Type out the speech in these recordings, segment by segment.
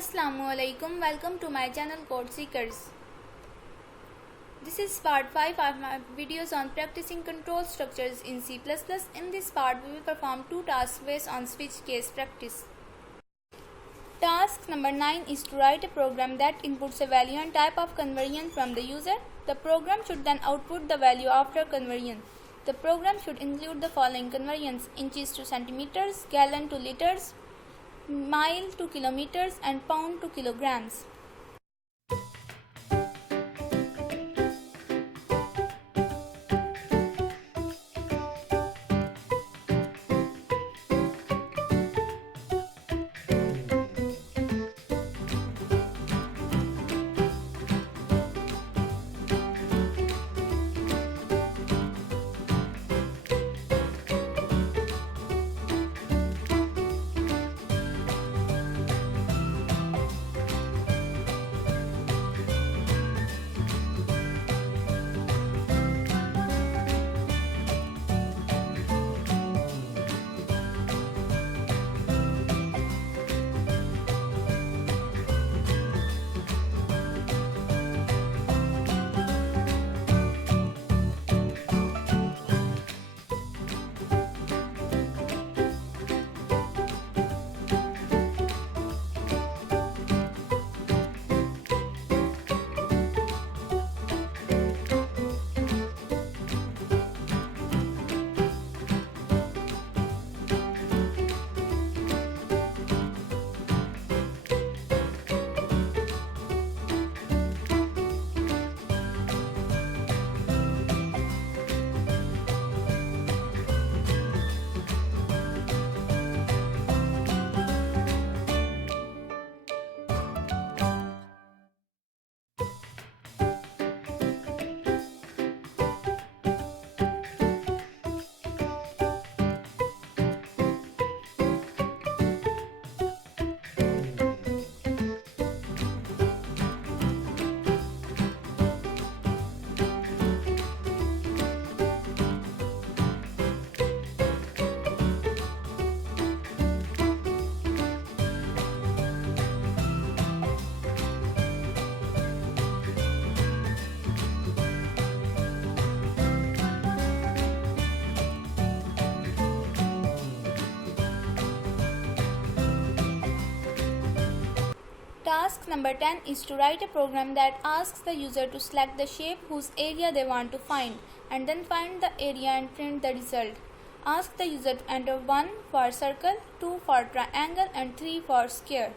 Assalamualaikum. Welcome to my channel Code Seekers. This is part 5 of my videos on practicing control structures in C++. In this part we will perform two tasks based on switch case practice. Task number 9 is to write a program that inputs a value and type of conversion from the user. The program should then output the value after conversion. The program should include the following conversions: inches to centimeters, gallon to liters, mile to kilometers, and pound to kilograms. Task number 10 is to write a program that asks the user to select the shape whose area they want to find, and then find the area and print the result. Ask the user to enter 1 for circle, 2 for triangle, and 3 for square.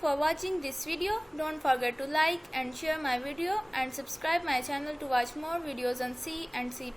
for watching this video. Don't forget to like and share my video and subscribe my channel to watch more videos on C and C++.